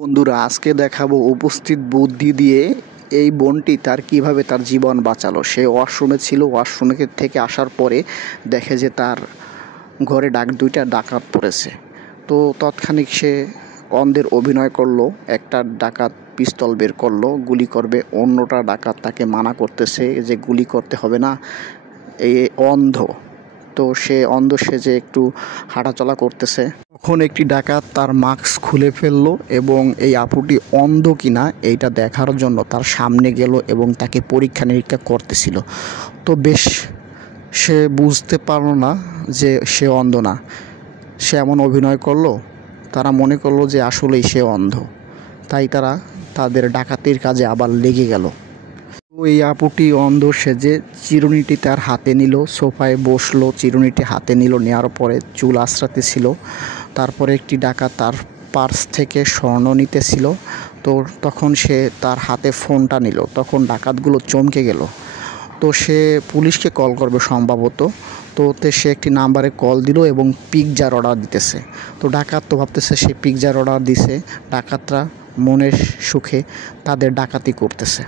বন্ধুরা, আজকে দেখাবো উপস্থিত বুদ্ধি দিয়ে এই বোনটি কিভাবে তার জীবন বাঁচালো। সে ওয়াশরুমে ছিল, ওয়াশরুমে থেকে আসার পরে দেখে যে তার ঘরে দুইটা ডাকাত পড়েছে। তো তৎক্ষণিক সে অন্ধের অভিনয় করলো, একটা ডাকাত পিস্তল বের করলো, গুলি করবে, অন্যটা ডাকাত তাকে মানা করতেছে যে গুলি করতে হবে না, এই অন্ধ। তো সে অন্ধ সেজে একটু হাঁটাচলা করতেছে। তখন একটি ডাকাত তার মাস্ক খুলে ফেললো এবং এই আপুটি অন্ধ কিনা এইটা দেখার জন্য তার সামনে গেল এবং তাকে পরীক্ষা নিরীক্ষা করতেছিল। তো সে বুঝতে পারলো না যে সে অন্ধ না, সে এমন অভিনয় করলো, তারা মনে করলো যে আসলেই সে অন্ধ। তাই তারা তাদের ডাকাতির কাজে আবার লেগে গেল। এই আপুটি অন্ধ সেজে চিরুনিটি তার হাতে নিল, সোফায় বসলো, চিরুনিটি হাতে নিল, নেওয়ার পরে চুল আঁচড়াতেছিল। তারপরে একটি ডাকাত তার পার্স থেকে স্বর্ণ নিতেছিল। তো তখন সে তার হাতে ফোনটা নিল, তখন ডাকাতগুলো চমকে গেল। তো সে পুলিশকে কল করবে সম্ভবত। তো সে একটি নাম্বারে কল দিল এবং পিৎজার অর্ডার দিতেছে। তো ডাকাত তো ভাবতেছে সে পিৎজার অর্ডার দিছে, ডাকাতরা মনের সুখে তাদের ডাকাতি করতেছে।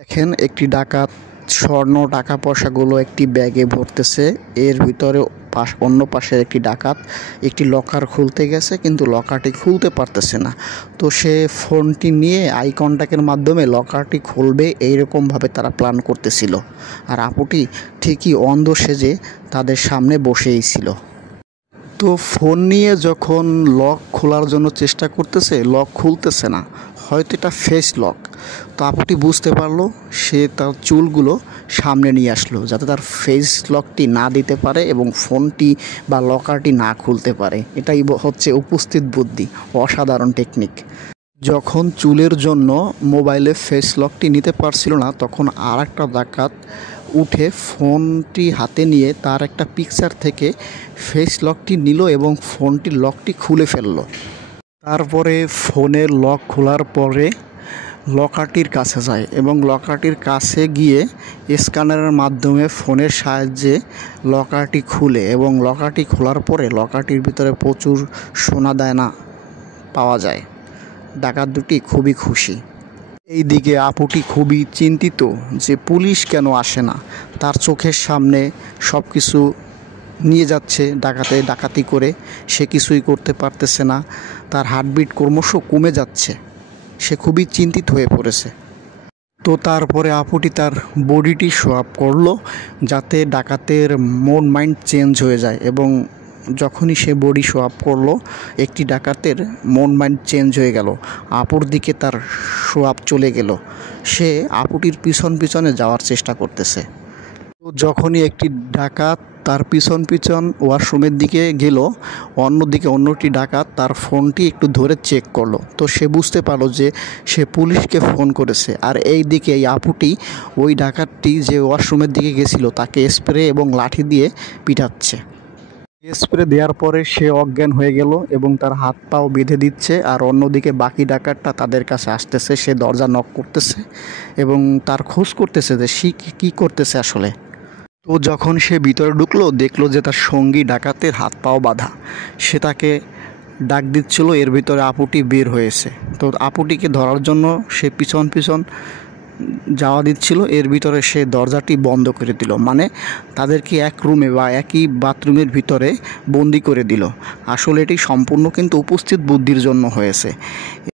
দেখেন, একটি ডাকাত স্বর্ণ টাকা পয়সাগুলো একটি ব্যাগে ভরতেছে। এর ভিতরে অন্য পাশের একটি ডাকাত একটি লকার খুলতে গেছে, কিন্তু লকারটি খুলতে পারতেছে না। তো সে ফোনটি নিয়ে আই কন্ট্যাক্টের মাধ্যমে লকারটি খুলবে, এইরকমভাবে তারা প্ল্যান করতেছিল। আর আপুটি ঠিকই অন্ধ সেজে তাদের সামনে বসেই ছিল। তো ফোন নিয়ে যখন লক খোলার জন্য চেষ্টা করতেছে, লক খুলতেছে না, হয়তো এটা ফেস লক। তো আপুটি বুঝতে পারলো, সে তার চুলগুলো সামনে নিয়ে আসলো যাতে তার ফেস লকটি না দিতে পারে এবং ফোনটি বা লকারটি না খুলতে পারে। এটাই হচ্ছে উপস্থিত বুদ্ধি, অসাধারণ টেকনিক। যখন চুলের জন্য মোবাইলে ফেস লকটি নিতে পারছিল না, তখন আর একটা ডাকাত উঠে ফোনটি হাতে নিয়ে তার একটা পিকচার থেকে ফেস লকটি নিল এবং ফোনটির লকটি খুলে ফেলল। তারপরে ফোনের লক খোলার পরে লকারটির কাছে যায় এবং লকারটির কাছে গিয়ে স্ক্যানারের মাধ্যমে ফোনের সাহায্যে লকারটি খুলে এবং লকারটি খোলার পরে লকারটির ভিতরে প্রচুর সোনা দায়না পাওয়া যায়। ডাকাত দুটি খুবই খুশি। এইদিকে আপুটি খুবই চিন্তিত যে পুলিশ কেন আসে না, তার চোখের সামনে সব কিছু নিয়ে যাচ্ছে ডাকাতি করে, সে কিছুই করতে পারতেছে না, তার হার্টবিট ক্রমশ কমে যাচ্ছে, সে খুবই চিন্তিত হয়ে পড়েছে। তো তারপরে আপুটি তার বডিটি সোয়াপ করলো যাতে ডাকাতের মাইন্ড চেঞ্জ হয়ে যায়, এবং যখনই সে বডি সোয়াপ করলো একটি ডাকাতের মাইন্ড চেঞ্জ হয়ে গেল, আপুর দিকে তার সোয়াপ চলে গেল। সে আপুটির পিছনে যাওয়ার চেষ্টা করতেছে। তো যখনই একটি ডাকাত তার পিছন ওয়াশরুমের দিকে গেল, অন্যদিকে অন্যটি ডাকাত তার ফোনটি একটু ধরে চেক করলো। তো সে বুঝতে পারলো যে সে পুলিশকে ফোন করেছে। আর এই দিকে এই আপুটি ওই ডাকাতটি যে ওয়াশরুমের দিকে গেছিল তাকে স্প্রে এবং লাঠি দিয়ে পিটাচ্ছে। স্প্রে দেওয়ার পরে সে অজ্ঞান হয়ে গেল এবং তার হাত পাও বেঁধে দিচ্ছে। আর অন্যদিকে বাকি ডাকাতটা তাদের কাছে আসতেছে, সে দরজা নক করতেছে এবং তার খোঁজ করতেছে যে সে কী করতেছে আসলে। তো যখন সে ভিতরে ঢুকলো, দেখলো যে তার সঙ্গী ডাকাতের হাত পাও বাঁধা, সে তাকে ডাক দিচ্ছিল, এর ভিতরে আপুটি বের হয়েছে। তো আপুটিকে ধরার জন্য সে পিছন যাওয়া দিচ্ছিল, এর ভিতরে সে দরজাটি বন্ধ করে দিল, মানে তাদেরকে এক রুমে বা একই বাথরুমের ভিতরে বন্দি করে দিল। আসলে এটি সম্পূর্ণ কিন্তু উপস্থিত বুদ্ধির জন্য হয়েছে।